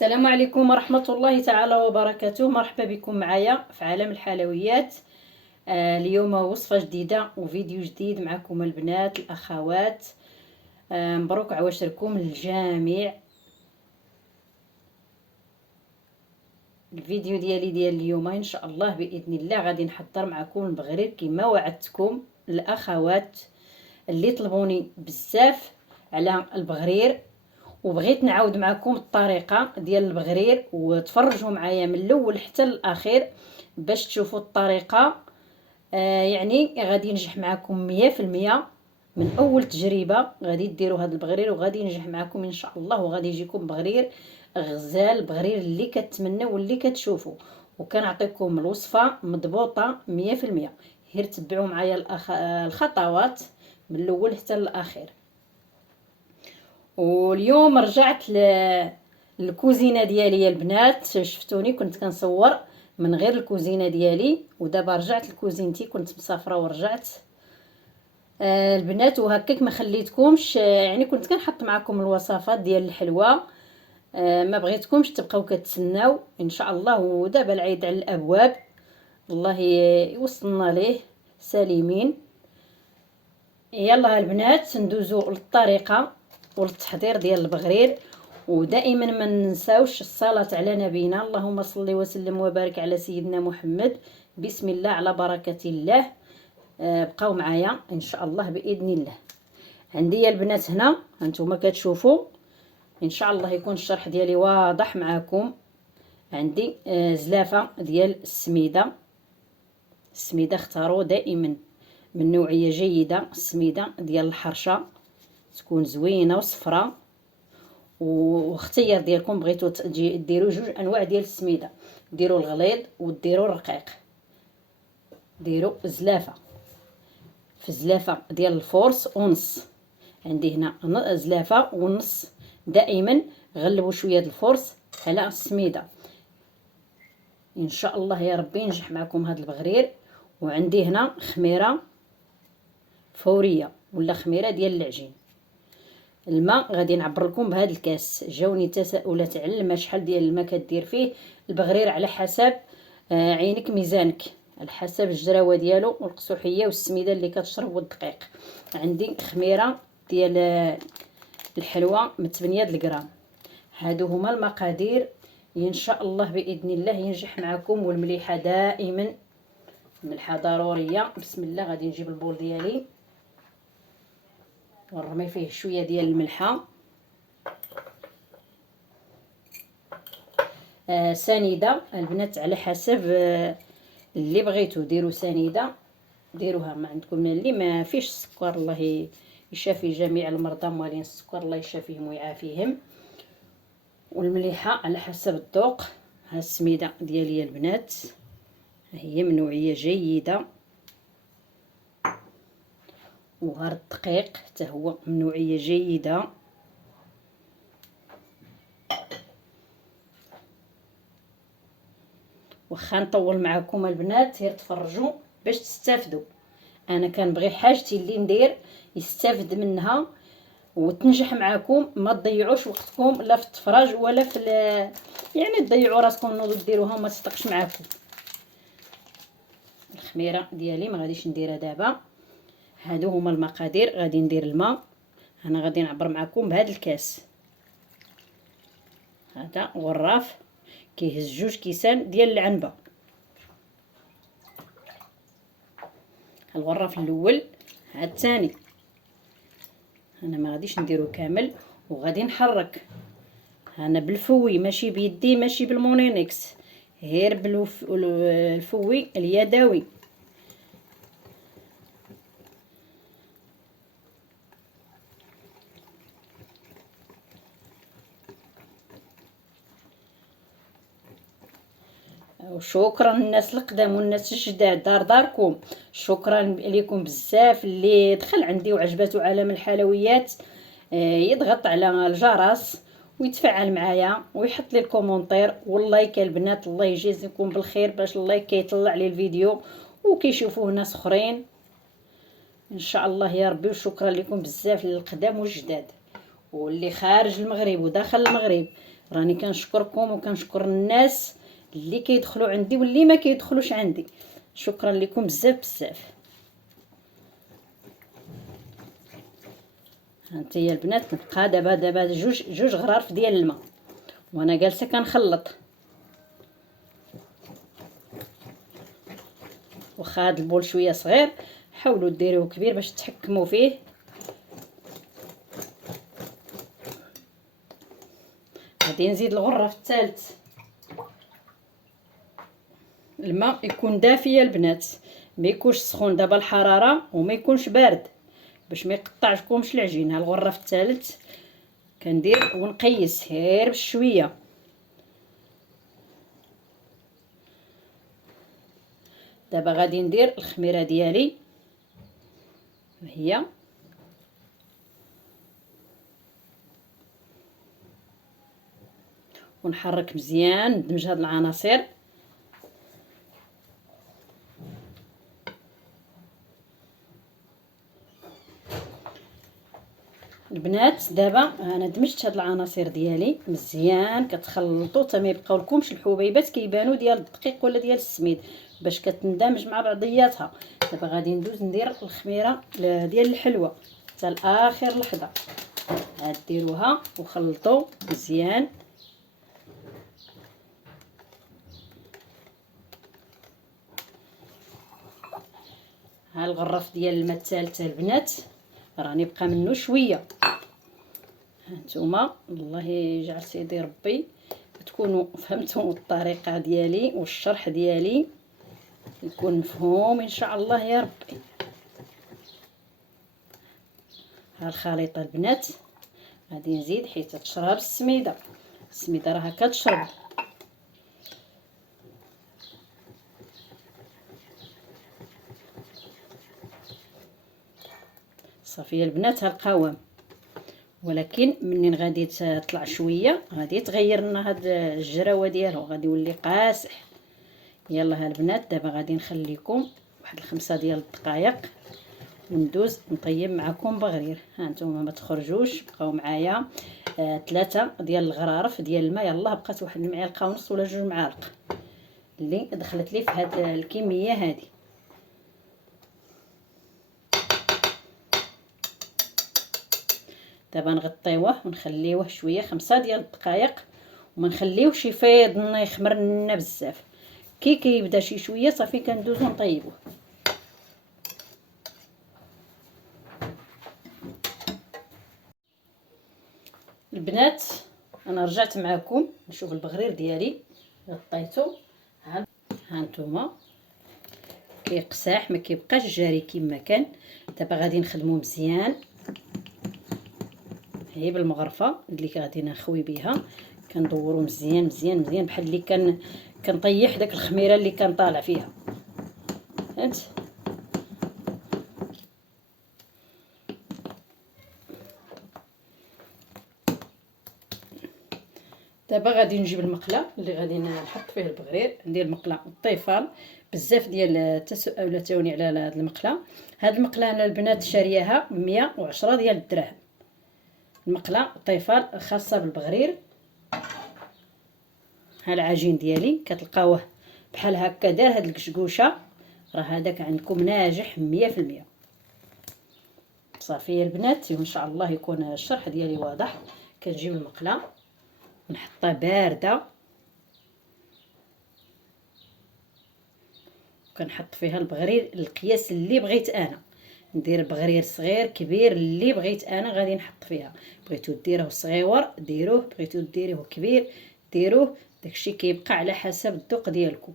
السلام عليكم ورحمة الله تعالى وبركاته. مرحبا بكم معايا في عالم الحلويات. اليوم وصفة جديدة وفيديو جديد معكم البنات الأخوات. مبروك عواشركم للجميع. الفيديو ديال اليوم ان شاء الله باذن الله غادي نحضر معكم البغرير كما وعدتكم الاخوات اللي طلبوني بزاف على البغرير، وبغيت نعاود معكم الطريقه ديال البغرير وتفرجوا معايا من الاول حتى الاخير باش تشوفوا الطريقه. يعني غادي ينجح معكم 100% من اول تجربه غادي ديروا هذا البغرير وغادي ينجح معكم ان شاء الله، وغادي يجيكم بغرير غزال، بغرير اللي كتمنوا واللي كتشوفوا. وكنعطيكم الوصفه مضبوطه 100%. غير تبعوا معايا الخطوات من الاول حتى الاخير. واليوم رجعت للكوزينه ديالي يا البنات. شفتوني كنت كنصور من غير الكوزينه ديالي، ودابا رجعت لكوزينتي، كنت مسافره ورجعت البنات. وهكاك ما خليتكمش، يعني كنت كنحط معكم الوصفات ديال الحلوى، ما بغيتكمش تبقاو كتسناو ان شاء الله. ودابا العيد على الابواب، الله يوصلنا ليه سالمين. يلا البنات ندوزو للطريقه والتحضير ديال البغرير. ودائما ما ننساوش الصلاه على نبينا، اللهم صل وسلم وبارك على سيدنا محمد. بسم الله على بركه الله. بقاو معايا ان شاء الله باذن الله. عندي يا البنات هنا هانتوما كتشوفوا ان شاء الله يكون الشرح ديالي واضح معكم. عندي زلافه ديال السميده. السميده اختاروا دائما من نوعيه جيده، السميده ديال الحرشه تكون زوينه وصفراء. واختيار ديالكم، بغيتو ديروا جوج انواع ديال السميده، ديروا الغليظ وديروا الرقيق. ديروا زلافه في زلافه ديال الفورس ونص. عندي هنا زلافه ونص. دائما غلبوا شويه الفورس على السميده ان شاء الله يا ربي ينجح معكم هذا البغرير. وعندي هنا خميره فوريه ولا خميره ديال العجين. الماء غادي نعبر لكم بهذا الكاس. جاوني تساؤلات على الماء، شحال ديال الماء كدير فيه البغرير على حسب عينك ميزانك، على حسب الجراوه ديالو والقسوحيه والسميده اللي كتشرب والدقيق. عندي خميره ديال الحلوى من 8 الغرام. هادو هما المقادير ان شاء الله باذن الله ينجح معكم. والمليحه دائما، الملحه ضروريه. بسم الله. غادي نجيب البول ديالي ونرمي فيه شويه ديال الملحه. سنيده البنات على حسب اللي بغيتو ديروا سنيده ديروها. ما عندكم اللي ما فيش السكر، الله يشافي جميع المرضى موالين السكر، الله يشافيهم ويعافيهم. والمليحه على حسب الذوق. ها السميده ديالي يا البنات هي من نوعيه جيده، وهذا الدقيق حتى هو من نوعيه جيده. واخا نطول معكم البنات غير تفرجوا باش تستافدوا. انا كنبغي حاجتي اللي ندير يستافد منها وتنجح معكم. ما تضيعوش وقتكم لا في التفرج ولا في يعني تضيعوا راسكم نوضوا ديروها وما تصدقش معكم. الخميره ديالي ما غاديش نديرها دابا. هادو هما المقادير. غادي ندير الماء. انا غادي نعبر معكم بهذا الكاس. هذا غراف كيهز 2 كيسان ديال العنبه. الغراف الاول، هذا الثاني. انا ما غاديش نديرو كامل وغادي نحرك. انا بالفوي ماشي بيدي ماشي بالمونينكس، غير بالفوي اليدوي. وشكرا الناس القدام والناس الجداد داركم. شكرا لكم بزاف. اللي دخل عندي وعجبته عالم الحلويات يضغط على الجرس ويتفاعل معايا ويحط لي الكومونتير واللايك يا البنات. الله يجازيكم بالخير باش اللايك كيطلع لي الفيديو وكيشوفوه ناس اخرين ان شاء الله يا ربي. وشكرا لكم بزاف للقدام والجداد واللي خارج المغرب وداخل المغرب. راني كنشكركم وكنشكر الناس اللي كيدخلوا عندي واللي ما كيدخلوش عندي. شكرا لكم بزاف بزاف. هانتيا البنات نبقى دابا جوج غرارف ديال الماء وانا جالسه كنخلط. واخا هاد البول شويه صغير حاولوا ديروه كبير باش تحكموا فيه. غادي نزيد الغرف الثالث. الماء يكون دافي البنات، ما يكونش سخون دابا الحراره وما يكونش بارد باش ما يقطعكمش العجين. ها الغرف الثالث كندير ونقيس غير بشويه. دابا غادي ندير الخميره ديالي هي ونحرك مزيان ندمج هاد العناصر. البنات دابا انا دمجت هاد العناصر ديالي مزيان، كتخلطوا حتى ما يبقاو لكمش الحبيبات كيبانوا ديال الدقيق ولا ديال السميد باش كتندمج مع بعضياتها. دابا غادي ندوز ندير الخميره ديال الحلوى حتى لاخر لحظه. عاد ديروها وخلطوا مزيان. ها الغرف ديال الماء الثالث البنات راني بقى منه شويه. هانتوما الله يجعل سيدي ربي تكونوا فهمتوا الطريقه ديالي والشرح ديالي يكون مفهوم ان شاء الله يا ربي. ها الخليط البنات غادي نزيد حيت تشرب السميده راها كتشرب. صافي البنات ها القوام، ولكن منين غادي تطلع شويه غادي تغير لنا هاد الجراوه ديالو، غادي يولي قاصح. يلا ها البنات دابا غادي نخليكم واحد 5 ديال الدقائق وندوز نطيب معكم بغرير. ها نتوما ما تخرجوش، بقاو معايا. 3 ديال الغرارف ديال الماء. يلاه بقات واحد المعلقه ونص ولا 2 معالق اللي دخلت لي في هاد الكميه هذه. دابا نغطيوه ونخليوه شويه 5 ديال الدقائق وما نخليوهش يفيض لنا يخمر لنا بزاف. كي كيبدا شي شويه صافي كندوزو نطيبوه. البنات انا رجعت معكم نشوف البغرير ديالي غطيته. ها هانتوما كيقساح ما كيبقاش جاري كما كان. دابا غادي نخدمو مزيان هي بالمغرفه اللي غادي نخوي بها. كندورو مزيان مزيان مزيان بحال اللي كنطيح داك الخميره اللي كان طالع فيها. فهمت؟ دابا غادي نجيب المقله اللي غادي نحط فيه البغرير. ندير المقله الطيفال بزاف ديال التساؤلات تاوني على هاد المقله. هاد المقله انا البنات شارياها 110 ديال الدراهم. المقله طيفال خاصه بالبغرير. ها العجين ديالي كتلقاوه بحال هكا دار هاد الكشكوشه، راه هذاك عندكم ناجح 100%. صافي البنات ان شاء الله يكون الشرح ديالي واضح. كنجيب المقله نحطها بارده وكنحط فيها البغرير القياس اللي بغيت انا. ندير بغرير صغير كبير اللي بغيت انا غادي نحط فيها. بغيتو ديروه صغيور ديروه، بغيتو ديروه كبير ديروه، داكشي كيبقى على حسب الذوق ديالكم.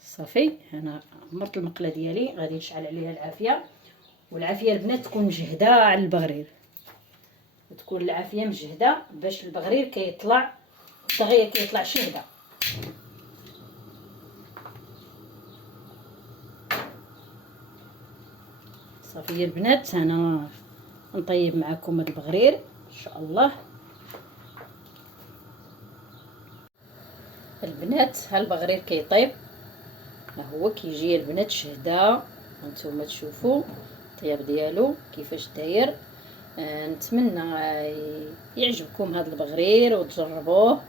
صافي انا عمرت المقله ديالي غادي نشعل عليها العافيه. والعافيه البنات تكون مجهده على البغرير، تكون العافيه مجهده باش البغرير كيطلع دغيا كيطلع شهده. صافي البنات انا نطيب معكم هاد البغرير ان شاء الله. البنات ها البغرير كيطيب، ها هو كيجي البنات شهده. هانتوما تشوفوا الطياب ديالو كيفاش داير. نتمنى يعجبكم هذا البغرير وتجربوه.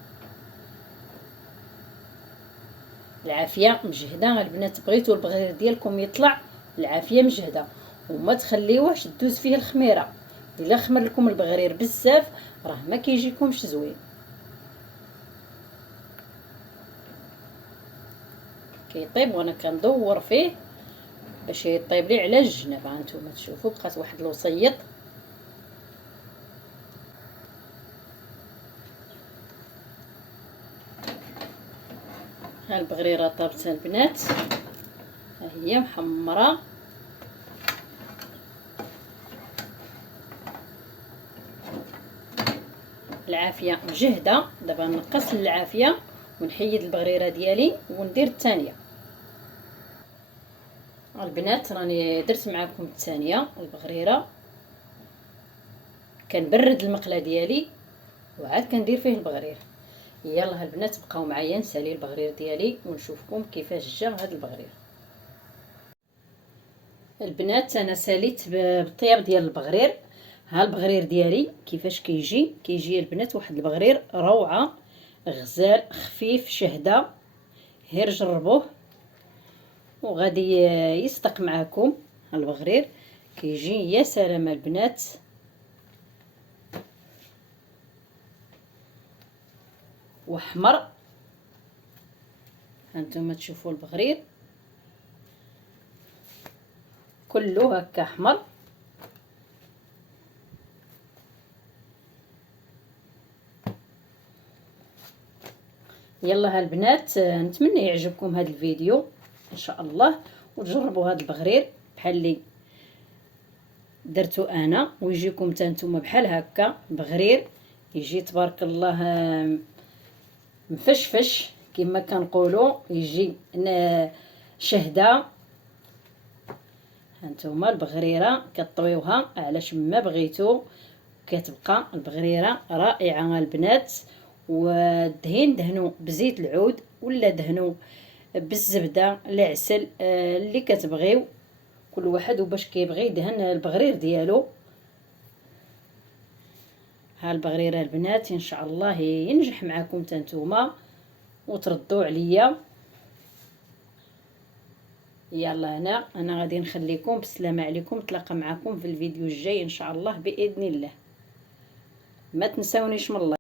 العافيه مجهده البنات، بغيتوا البغرير ديالكم يطلع العافيه مجهده، وما تخليوهش دوز فيه الخميره. الا خمر لكم البغرير بزاف راه ما كيجيكمش زوين. كيطيب وانا كندور فيه باش يطيب لي على الجناب. ها نتوما تشوفوا بقات واحد الوسيط. ها البغريره طابت البنات، ها هي محمره. العافيه مجهده. دابا نقص العافيه ونحيد البغريره ديالي وندير الثانيه. البنات راني درت معكم الثانيه البغريره، كنبرد المقله ديالي وعاد كندير فيه البغرير. يلا البنات بقاو معايا نسالي البغرير ديالي ونشوفكم كيفاش جا هذا البغرير. البنات انا ساليت بالطياب ديال البغرير. ها البغرير ديالي كيفاش كيجي البنات، واحد البغرير روعه، غزال خفيف شهده. غير جربوه وغادي يصدق معاكم. البغرير كيجي يا سلام البنات. واحمر، هانتوما تشوفوا البغرير كله هكا احمر. يلا البنات نتمنى يعجبكم هذا الفيديو ان شاء الله، وتجربوا هذا البغرير بحال اللي درتو انا، ويجيكم حتى نتوما بحال هكا بغرير يجي تبارك الله مفشفش كما كنقولوا، يجي شهده. هانتوما البغريره كطويوها علاش ما بغيتو، كتبقى البغريره رائعه البنات. والدهين دهنوا بزيت العود ولا دهنوا بالزبده العسل، اللي كتبغيو كل واحد وباش كيبغي يدهن البغرير ديالو. ها البغريره البنات ان شاء الله ينجح معكم حتى نتوما وتردوا عليا. يلا انا غادي نخليكم بالسلامه عليكم، نتلاقى معكم في الفيديو الجاي ان شاء الله باذن الله. ما تنساونيش من الله.